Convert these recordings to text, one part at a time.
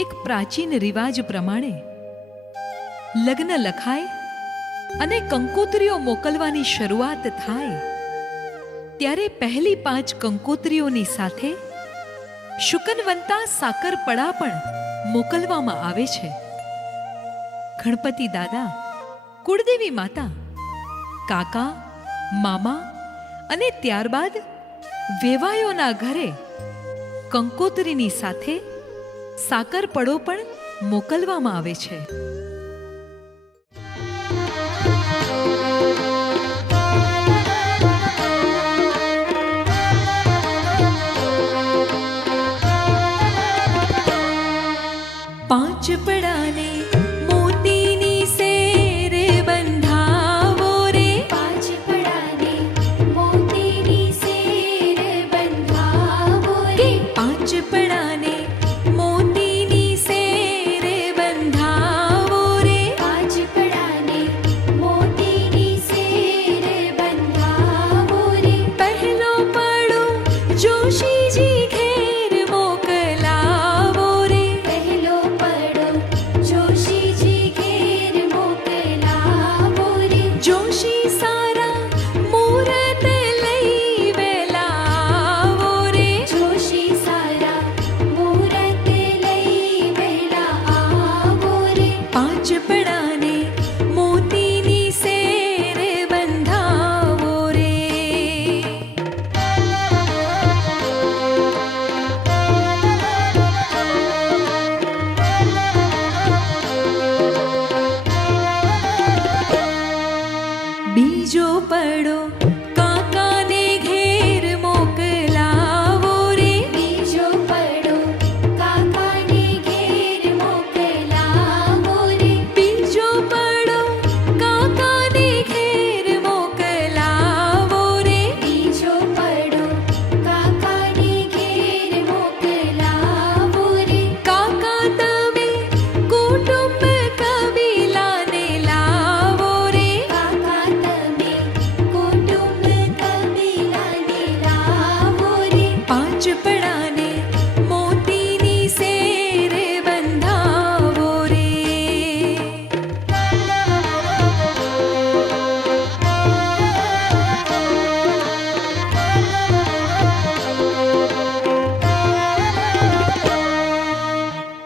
એક પ્રાચીન રિવાજ પ્રમાણે લગ્ન લખાય અને કંકોત્રીઓ મોકલવાની શરૂઆત થાય ત્યારે પહેલી 5 કંકોત્રીઓની સાથે શુકનવંતા સાકરપડા પણ મોકલવામાં આવે છે. ગણપતિ દાદા, કુળદેવી માતા, કાકા, મામા અને ત્યારબાદ વેવાયોના ઘરે કંકોત્રીની સાથે સાકરપડો પણ મોકલવામાં આવે છે. પાંચ પડાને મોતીની સેર બંધાવો રે, પાંચ પડાને મોતીની સેર બંધાવો રે, પાંચ પડાને મોતીની સેર બંધાવો રે, પાંચ પડાને મોતીની સેર બંધાવો રે. પહેલો પડો જોશીજી ઘેર મોકલાવો રે, પહેલો પડો જોશીજી ઘેર મોકલાવો રે, જોશી સારા મૂરત લઈ વેલાવો રે, જોશી સારા મૂરત લઈ વહેલા આવો રે. પાંચ પડાને મોતીની સેર બંધાવો રે. બીજો પડો કાકાને ઘેર મોકલાવો રે, બીજો પડો કાકાને ઘેર મોકલાવો રે, બીજો પડો કાકાને ઘેર મોકલાવો રે, બીજો પડો કાકાને ઘેર મોકલાવો રે. કાકા તમે કુટુંબ કબીલાને લાવો રે, કાકા તમે કુટુંબ કબીલાને લાવો રે, પાંચ પડાને મોતીની સેર બંધાવો રે.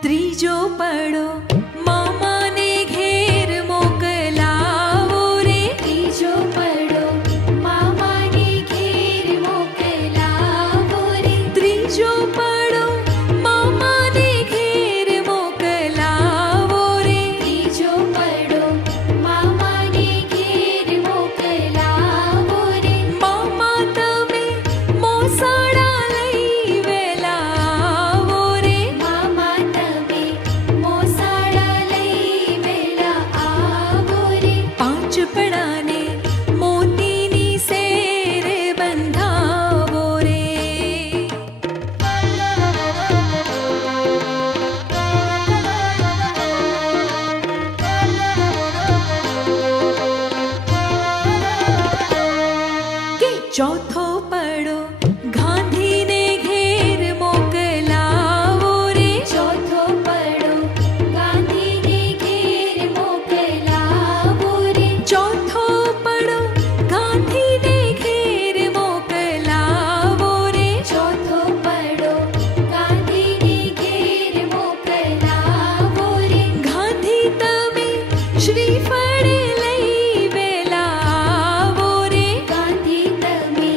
ત્રીજો પડો મામાને ઘેર મોકલાવો રે, ત્રીજો પડો મામાને ઘેર મોકલાવો રે, ત્રીજો પડો મામાને ઘેર મોકલાવો રે, ત્રીજો પડો મામાને ઘેર મોકલાવો રે. મામા તમે મોસાળા લઈ વેલાવો રે, મામા તમે મોસાળા લઈ વહેલા આવો રે, પાંચ પડાને મોતીની સેર બંધાવો રે. કે ચોથો પડો ગાંધીને ઘેર મોકલાવો રે, ચોથો પડો ગાંધીને ઘેર મોકલાવો રે, ચોથો પડો ગાંધીને ઘેર મોકલાવો રે, ચોથો પડો ગાંધીને ઘેર મોકલાવો રે. ગાંધી તમે શ્રીફળ લઈ વેલાવો રે, ગાંધી તમે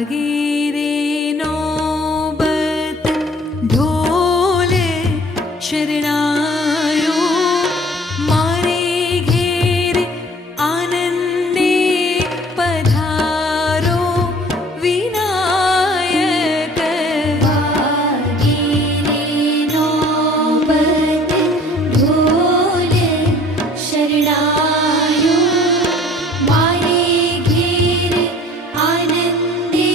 વાગે રે નોબત ઢોલ શરણાયો મારે ઘેર આનંદે પધારો વિનાયક વાગીરે નોબત ઢોલ શરણાયો મારે ઘેર આનંદે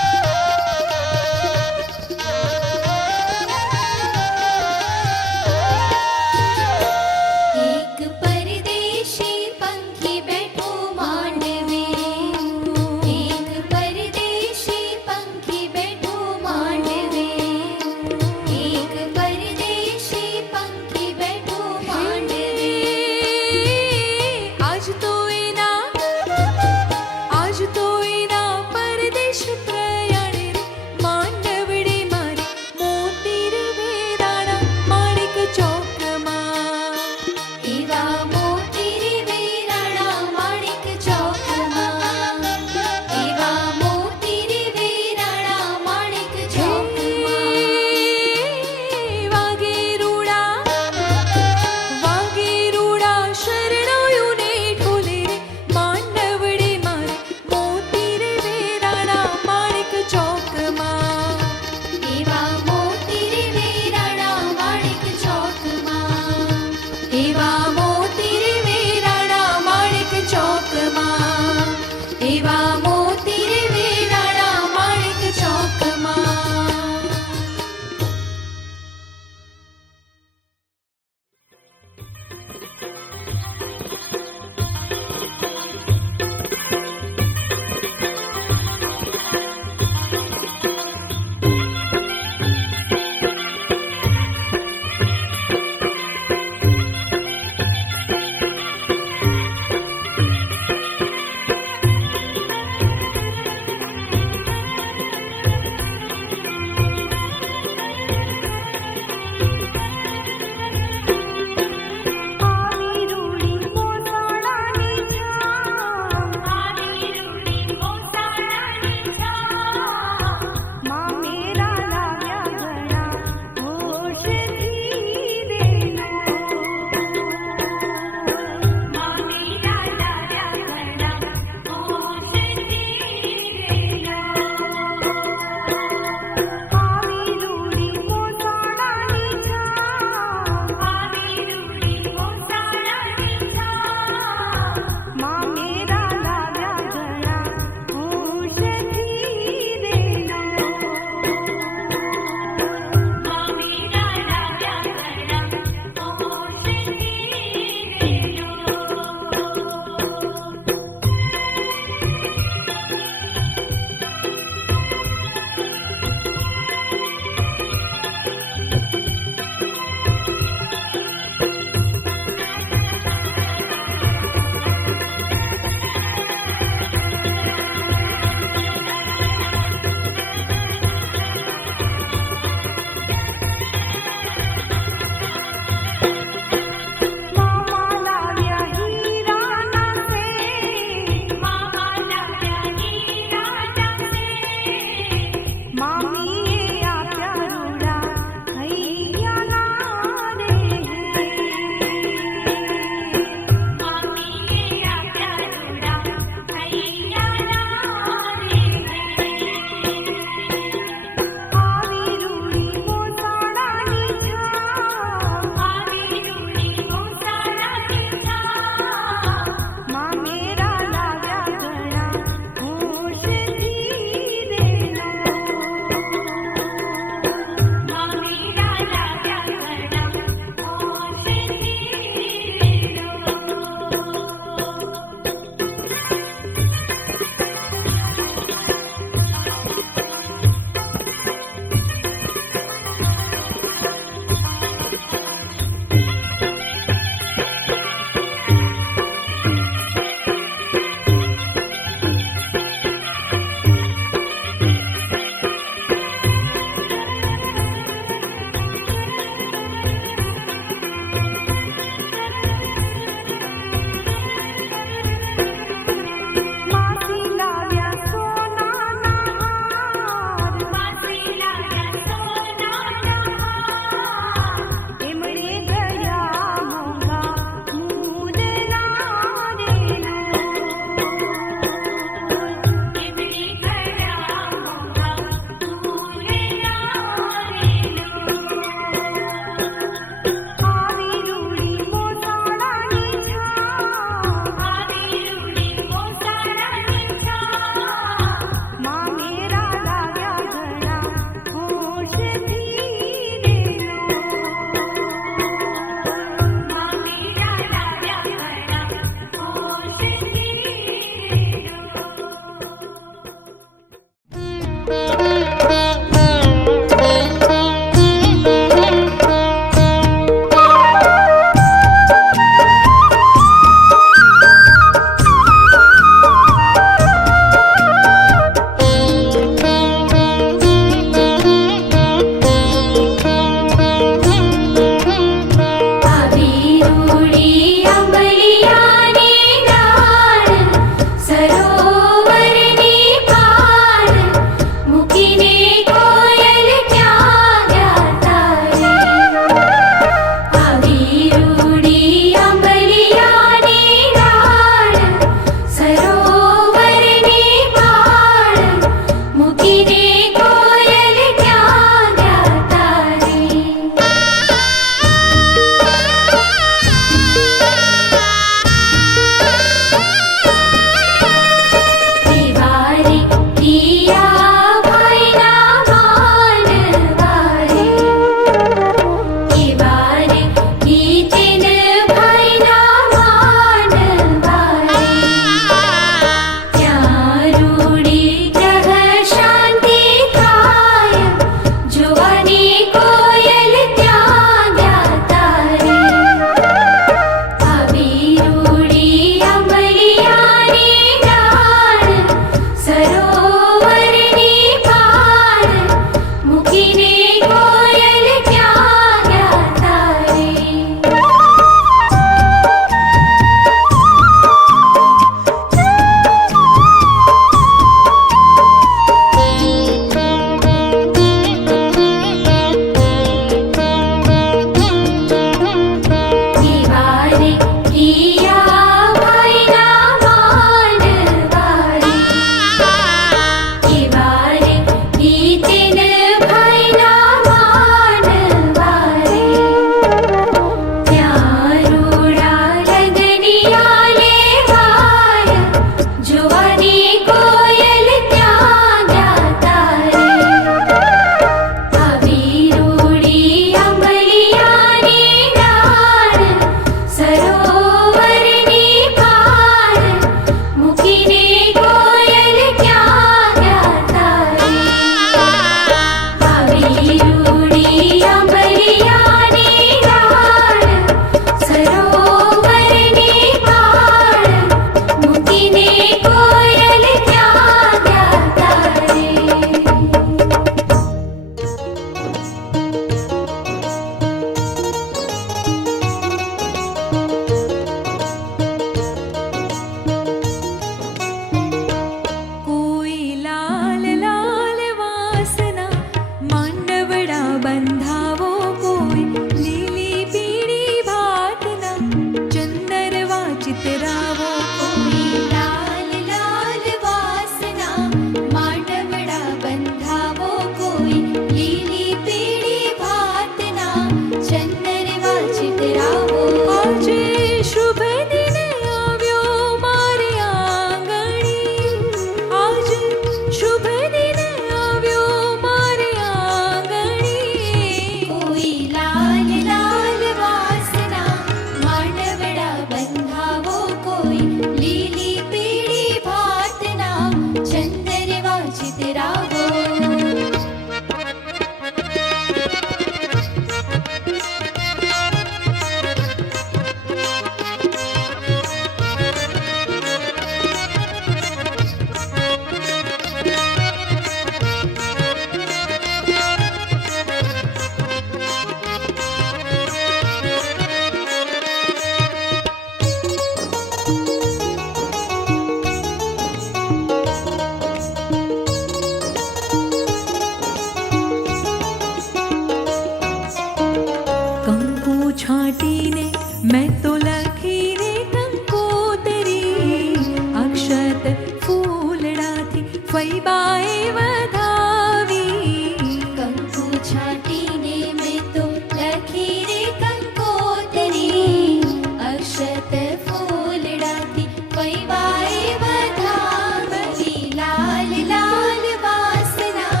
ફૈબાએ વધાવી. કંકુ છાંટીને મેં તો લખી રે કંકોતરી, અક્ષત ફૂલડાથી ફૈબાએ વધાવી. લાલ લાલ વાસના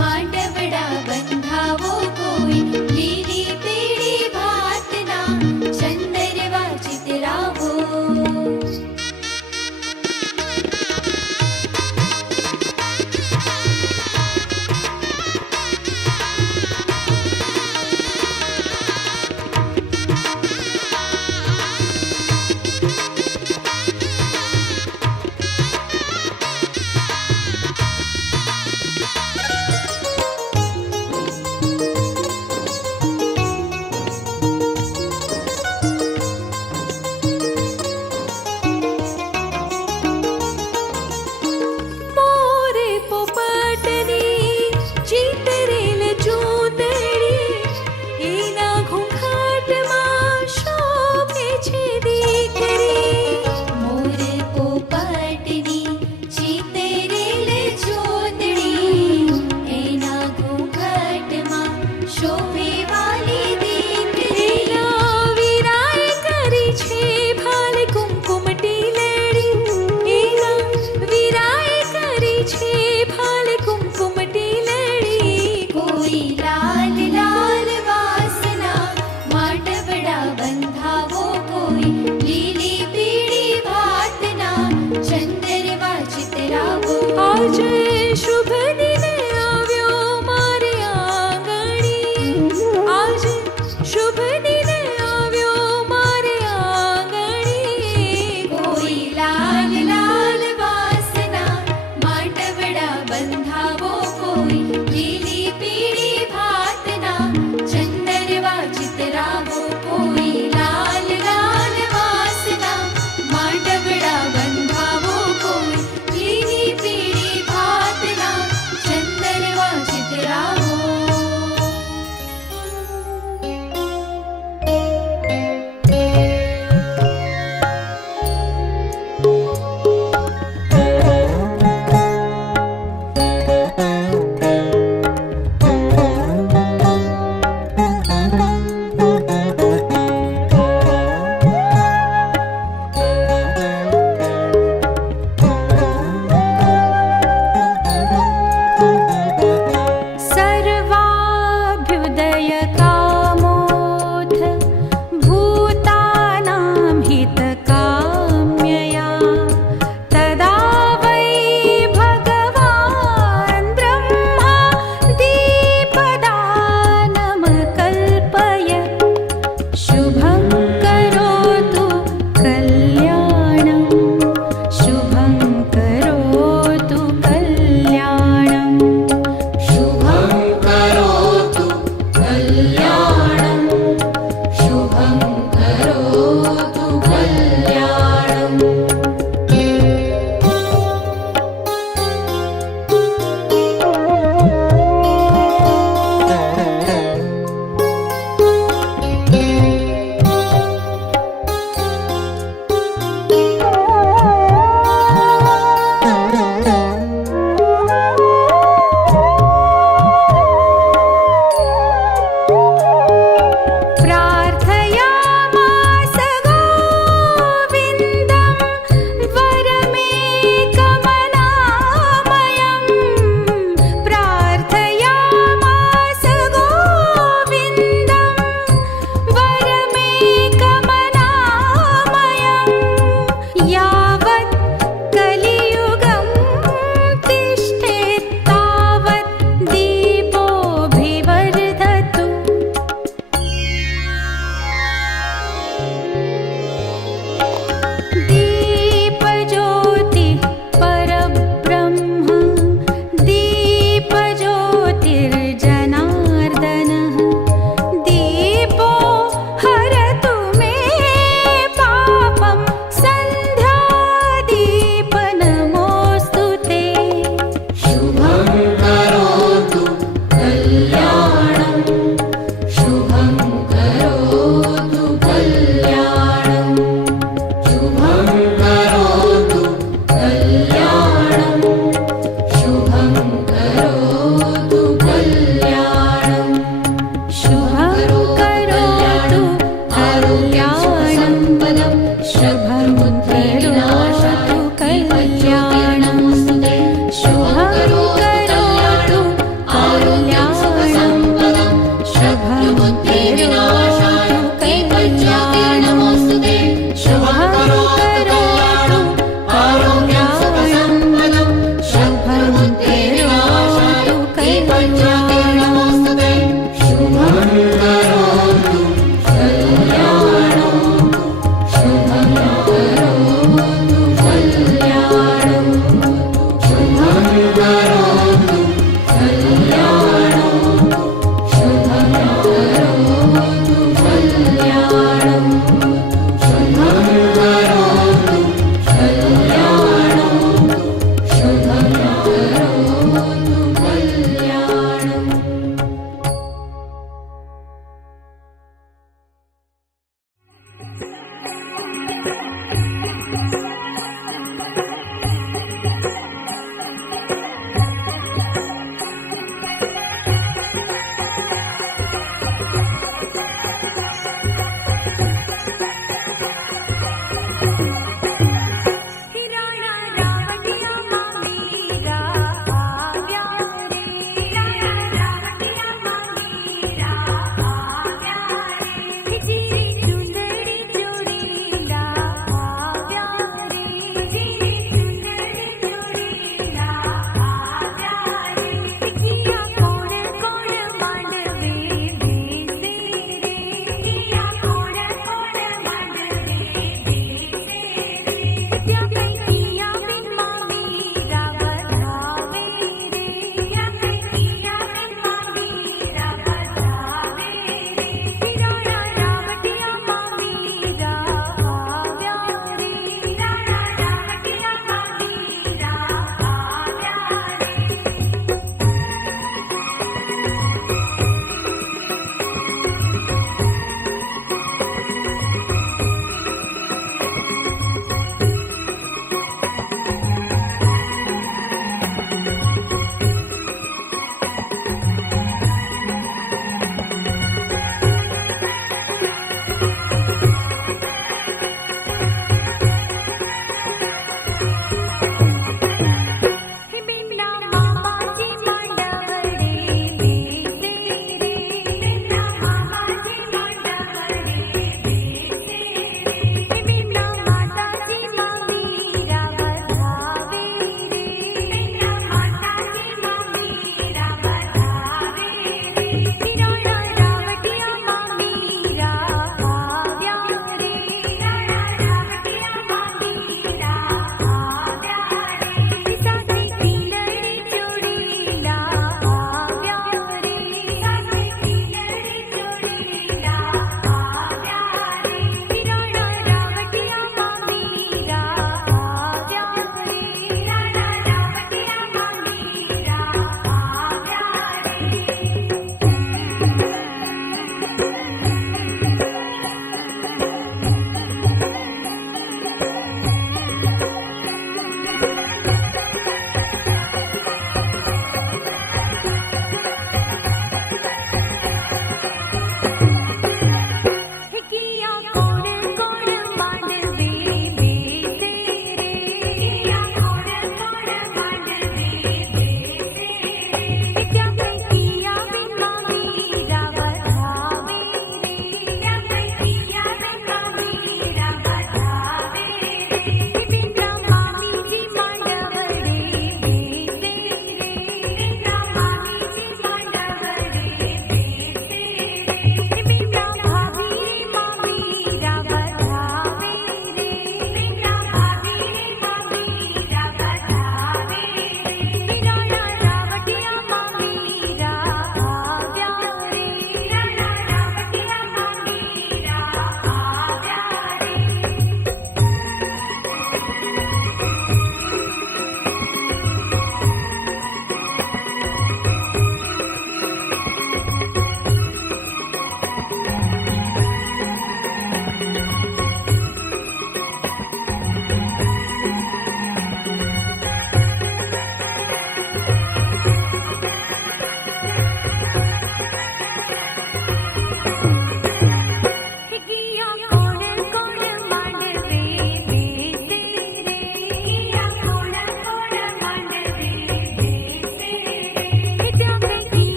માંડવડા બંધાવો કોઈ, લીલી પીળી ભાતના ચંદરવા ચિતરાવો. મોરે પોપટની ચીતરેલ ચૂંદડી, એના ઘૂંઘાટમાં શોભે છે દીકરી. મોર પોપટની ચીતરેલ ચૂંદડી, એના ઘૂંઘટમાં શોભે વાલી દીકરી. એના વીરાએ કરી છે ભાલ કુમકુમ ટીલડી, એના વીરાએ કરી છે ભાલ કુમકુમ ટીલડી. કોઈ લાલ લાલ વાસના માંડવડા બંધાવો કોઈ, લીલી પીળી ભાતના ચંદરવા ચિતરાવો. આજે શુભ દિન આવ્યો મારે આંગણી, આજે શુભ દિન આવ્યો મારે આંગણી. કોઈ લાલ લાલ વાસના માંડવડા બંધાવો કોઈ, લીલી પીળી ભાતના ચંદરવા ચિતરાવો. કોઈ લાલ લાલ વાસના માંડવડા બંધાવો કોઈ, લીલી પીળી ભાતના ચંદરવા ચિતરાવો. सर्वाभ्युदय कामोऽथ भूतानां हितकाम्यया, तदा वै भगवान् ब्रह्मा दीपदानं कल्पयत्. शुभं करोतु कल्याणं, शुभं करोतु कल्याणं. शुभं करोतु कल्याणं, शुभं करोतु कल्याणम्. प्रार्थयामास गोविन्दं वरमेकमनामयम्, प्रार्थयामास गोविन्दं वरमेकमनामयम्. यावत् कलियुगं तिष्ठेत् तावत् दीपोऽभिवर्धतु. दीपज्योतिः परब्रह्म, दीपज्योतिर्जनार्दनः, दीपो हरतु मे पापं सन्ध्या करोतु कल्याणं शुभं करोतु कल्याणं शुभं करोतु कल्याणं शुभं करोतु कल्याणं शुभं करोतु कल्याणं शुभं करोतु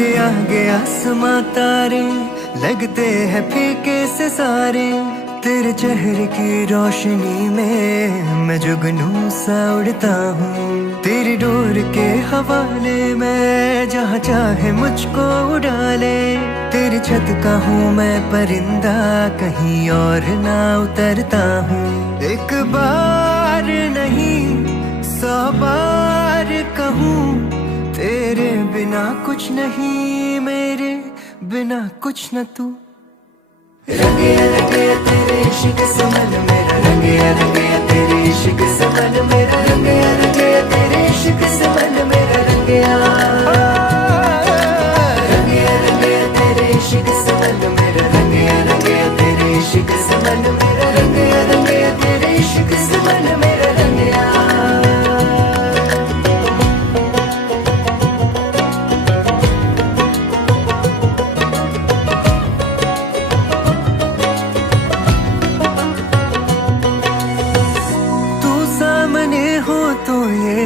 तेरे आगे आसमां तारे लगते हैं फीके से सारे, तेरे चेहरे की रोशनी में मैं जुगनू सा उड़ता हूँ। तेरी डोर के हवाले मैं जहाँ चाहे मुझको उड़ा ले, तेरी छत का हूँ मैं परिंदा कहीं और ना उतरता हूँ। एक बार नहीं 100 बार कहूँ, तेरे बिना कुछ नहीं, मेरे बिना कुछ न तू। रंगे रंगे तेरे इश्क से मन मेरा, रंगे रंगे तेरे इश्क से मन मेरा, रंगे रंगे तेरे इश्क से मन मेरा रंगे रंगे रंगे तेरे इश्क से मन मेरा, रंगे रंगे तेरे इश्क से मन मेरा, रंगे रंगे तेरे इश्क से मन मेरा रंगे। तो ये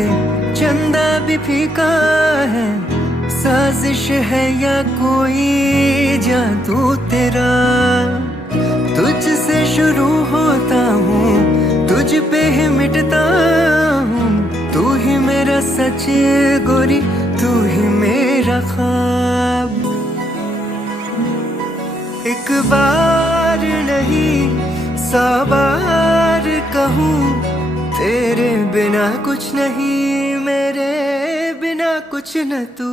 चंदा भी फीका है, साजिश है या कोई जादू तेरा। तुझसे शुरू होता हूँ, तुझ पे ही मिटता हूँ, तू ही मेरा सच गोरी, तू ही मेरा ख्वाब। एक बार नहीं 100 बार कहूँ, तेरे बिना कुछ नहीं, मेरे बिना कुछ न तू।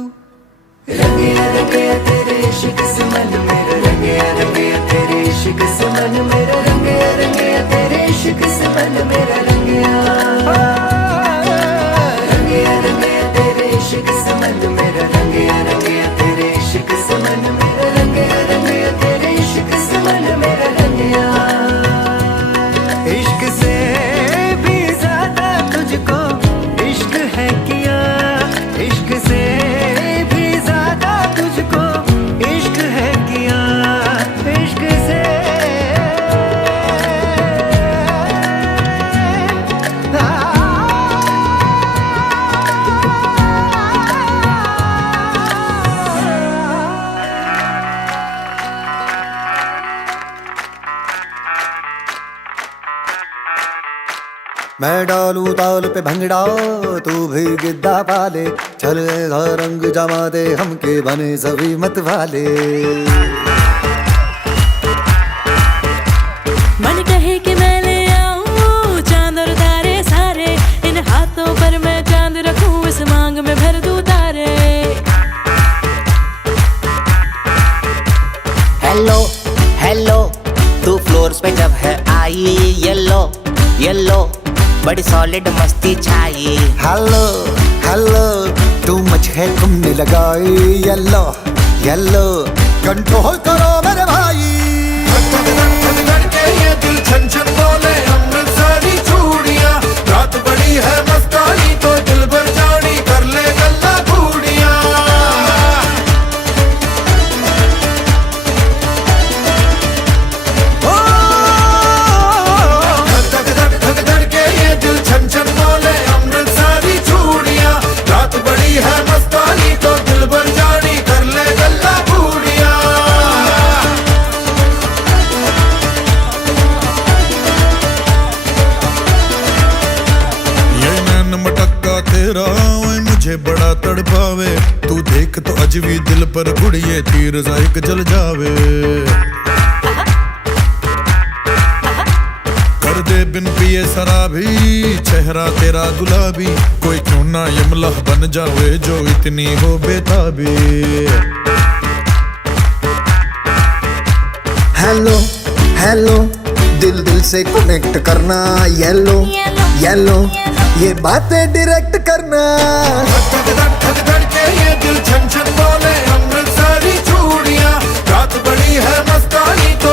रंगे रंगे तेरे इश्क से मन मेरा, रंगे रंगे तेरे इश्क से मन मेरा, रंगे रंगे तेरे इश्क से मन मेरा रंगे रंगे रंगे तेरे इश्क से मन मेरा, रंगे रंगे तेरे इश्क से मन मेरा, रंगे रंगे तेरे इश्क से मन मेरा रंगे। इश्क से तुझको इश्क है किया, इश्क से भी ज्यादा तुझको इश्क है किया, इश्क से मैं डालू ताल पे भंगड़ा, तू भी गिद्दा पाले, चले रंग जमा दे हमके बने सभी मत वाले। मन कहे कि मैं ले आऊं चांद और तारे सारे, इन हाथों पर मैं चांद रखूं, इस मांग में भर दूं तारे। हेलो हेलो तू फ्लोर्स पे जब है आई, येलो येलो बड़ी सॉलिड मस्ती छाई। हेलो हेलो तू मच है तुमने लगाई, येलो येलो कंट्रोल करो मेरे भाई। ये दिल छन छन बोले अमृतसरी चूड़ियां, रात बड़ी है मस्तानी तो दिल भर जानी कर ले गल्ला घूड़ियां। छन छन बोले अमृतसरी चूड़ियां, रात बड़ी है मस्तानी तो दिल भर जानी कर ले गल्ला घूड़ियां। ये नैन मटक्का तेरा ओए मुझे बड़ा तड़पावे, तू देख तो अजवी दिल पर गुड़िए तीर जायक जल जावे। कर दे बिन पिए शराबी, चेहरा तेरा गुलाबी, कोई क्यों ना यमला बन जावे जो इतनी हो बेताबी। हेलो हेलो दिल दिल से कनेक्ट करना, येलो येलो ये बातें डायरेक्ट करना। ये दिल छन छन बोले अमृतसरी चूड़ियां, रात बड़ी है मस्तानी तो